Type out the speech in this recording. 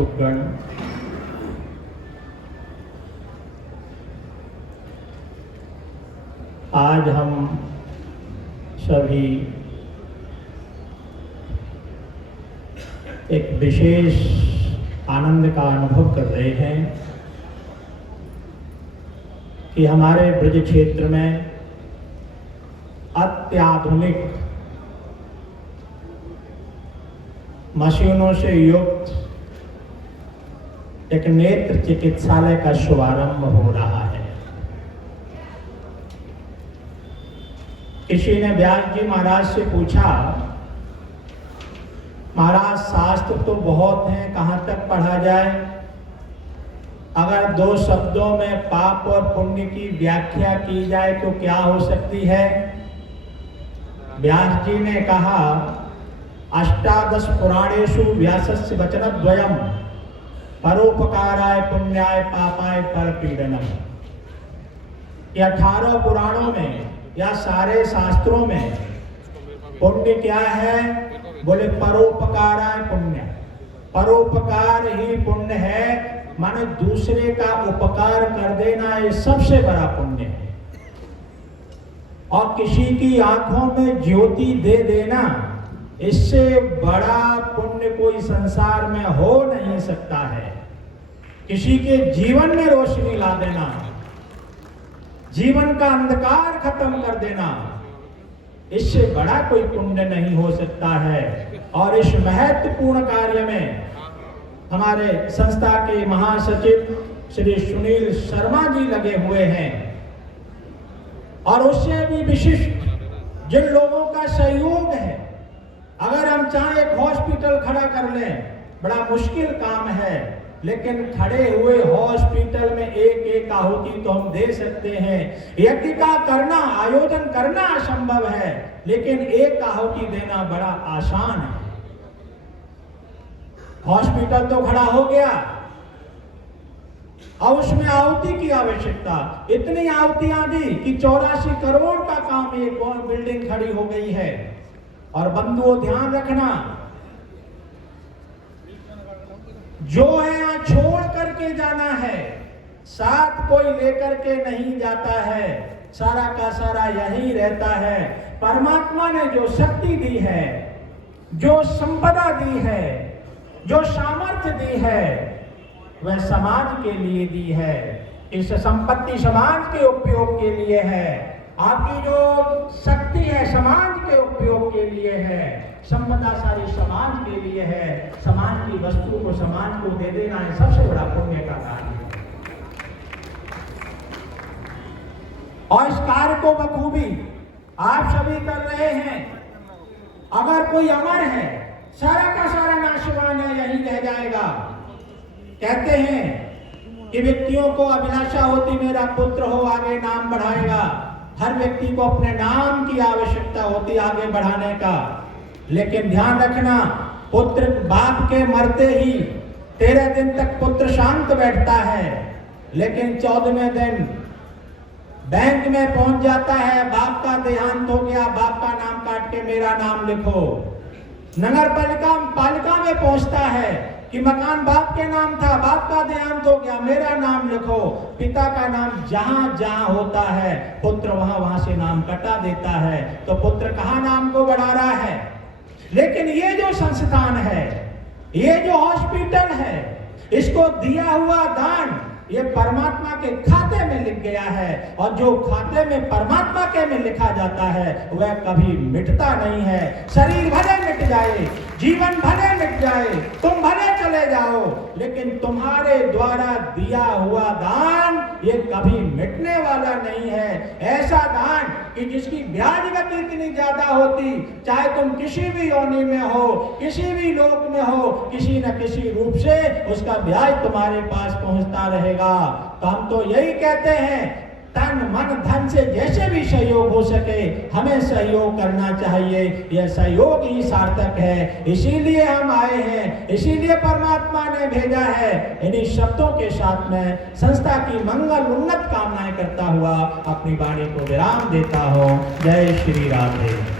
हंसुकगण, आज हम सभी एक विशेष आनंद का अनुभव कर रहे हैं कि हमारे ब्रज क्षेत्र में अत्याधुनिक मशीनों से युक्त एक नेत्र चिकित्सालय का शुभारंभ हो रहा है। किसी ने व्यास जी महाराज से पूछा, महाराज शास्त्र तो बहुत हैं, कहाँ तक पढ़ा जाए? अगर दो शब्दों में पाप और पुण्य की व्याख्या की जाए तो क्या हो सकती है? व्यास जी ने कहा, अष्टादश पुराणेषु व्यासस्य वचनद्वयम् परोपकाराय पुण्याय पापाय परपीडनम्। ये 18 पुराणों में या सारे शास्त्रों में पुण्य क्या है? बोले परोपकाराय पुण्य। परोपकार ही पुण्य है, माने दूसरे का उपकार कर देना ये सबसे बड़ा पुण्य है। और किसी की आंखों में ज्योति दे देना, इससे बड़ा पुण्य कोई संसार में हो नहीं सकता है। किसी के जीवन में रोशनी ला देना, जीवन का अंधकार खत्म कर देना, इससे बड़ा कोई पुण्य नहीं हो सकता है। और इस महत्वपूर्ण कार्य में हमारे संस्था के महासचिव श्री सुनील शर्मा जी लगे हुए हैं। और उससे भी विशिष्ट जिन लोगों का सहयोग है, अगर हम चाहें एक हॉस्पिटल खड़ा कर लें, बड़ा मुश्किल काम है, लेकिन खड़े हुए हॉस्पिटल में एक एक आहुति तो हम दे सकते हैं। यज्ञ का करना, आयोजन करना असंभव है, लेकिन एक आहुति देना बड़ा आसान है। हॉस्पिटल तो खड़ा हो गया, और उसमें आहुति की आवश्यकता, इतनी आहुतियां दी कि 84 करोड़ का काम, एक और बिल्डिंग खड़ी हो गई है। और बंधुओं ध्यान रखना, जो है यहाँ छोड़ करके जाना है, साथ कोई लेकर के नहीं जाता है, सारा का सारा यही रहता है। परमात्मा ने जो शक्ति दी है, जो संपदा दी है, जो सामर्थ्य दी है, वह समाज के लिए दी है। इस संपत्ति समाज के उपयोग के लिए है। आपकी जो शक्ति है समाज के उपयोग के लिए है, संपदा सारी समाज के लिए है। समाज की वस्तु को समाज को दे देना है सबसे बड़ा पुण्य का कार्य है। और इस कार्य को बखूबी आप सभी कर रहे हैं। अगर कोई अमर है, सारा का सारा नाशवान है, यही रह जाएगा। कहते हैं कि व्यक्तियों को अभिलाषा होती, मेरा पुत्र हो, आगे नाम बढ़ाएगा। हर व्यक्ति को अपने नाम की आवश्यकता होती आगे बढ़ाने का। लेकिन ध्यान रखना, पुत्र बाप के मरते ही 13 दिन तक पुत्र शांत बैठता है, लेकिन 14वें दिन बैंक में पहुंच जाता है, बाप का देहांत हो गया, बाप का नाम काट के मेरा नाम लिखो। नगर पालिका में पहुंचता है कि मकान बाप के नाम था, बाप का देहांत हो गया, मेरा नाम लिखो। पिता का नाम जहां जहां होता है, पुत्र वहां वहां से नाम कटा देता है। तो पुत्र कहां नाम को बढ़ा रहा है? लेकिन ये जो संस्थान है, ये जो हॉस्पिटल है, इसको दिया हुआ दान ये परमात्मा के खाते में लिख गया है। और जो खाते में परमात्मा के में लिखा जाता है वह कभी मिटता नहीं है। शरीर भले मिट जाए, जीवन भले मिट जाए, तुम भले चले जाओ, लेकिन तुम्हारे द्वारा दिया हुआ दान ये कभी मिटने वाला नहीं है। ऐसा दान कि जिसकी ब्याज गति इतनी ज्यादा होती, चाहे तुम किसी भी योनि में हो, किसी भी लोक में हो, किसी न किसी रूप से उसका ब्याज तुम्हारे पास पहुंचता रहेगा। तो हम तो यही कहते हैं, तन मन धन से जैसे भी सहयोग हो सके हमें सहयोग करना चाहिए। यह सहयोग ही सार्थक है, इसीलिए हम आए हैं, इसीलिए परमात्मा ने भेजा है। इन्हीं शब्दों के साथ में संस्था की मंगल उन्नत कामनाएं करता हुआ अपनी वाणी को विराम देता हूँ। जय श्री राधे।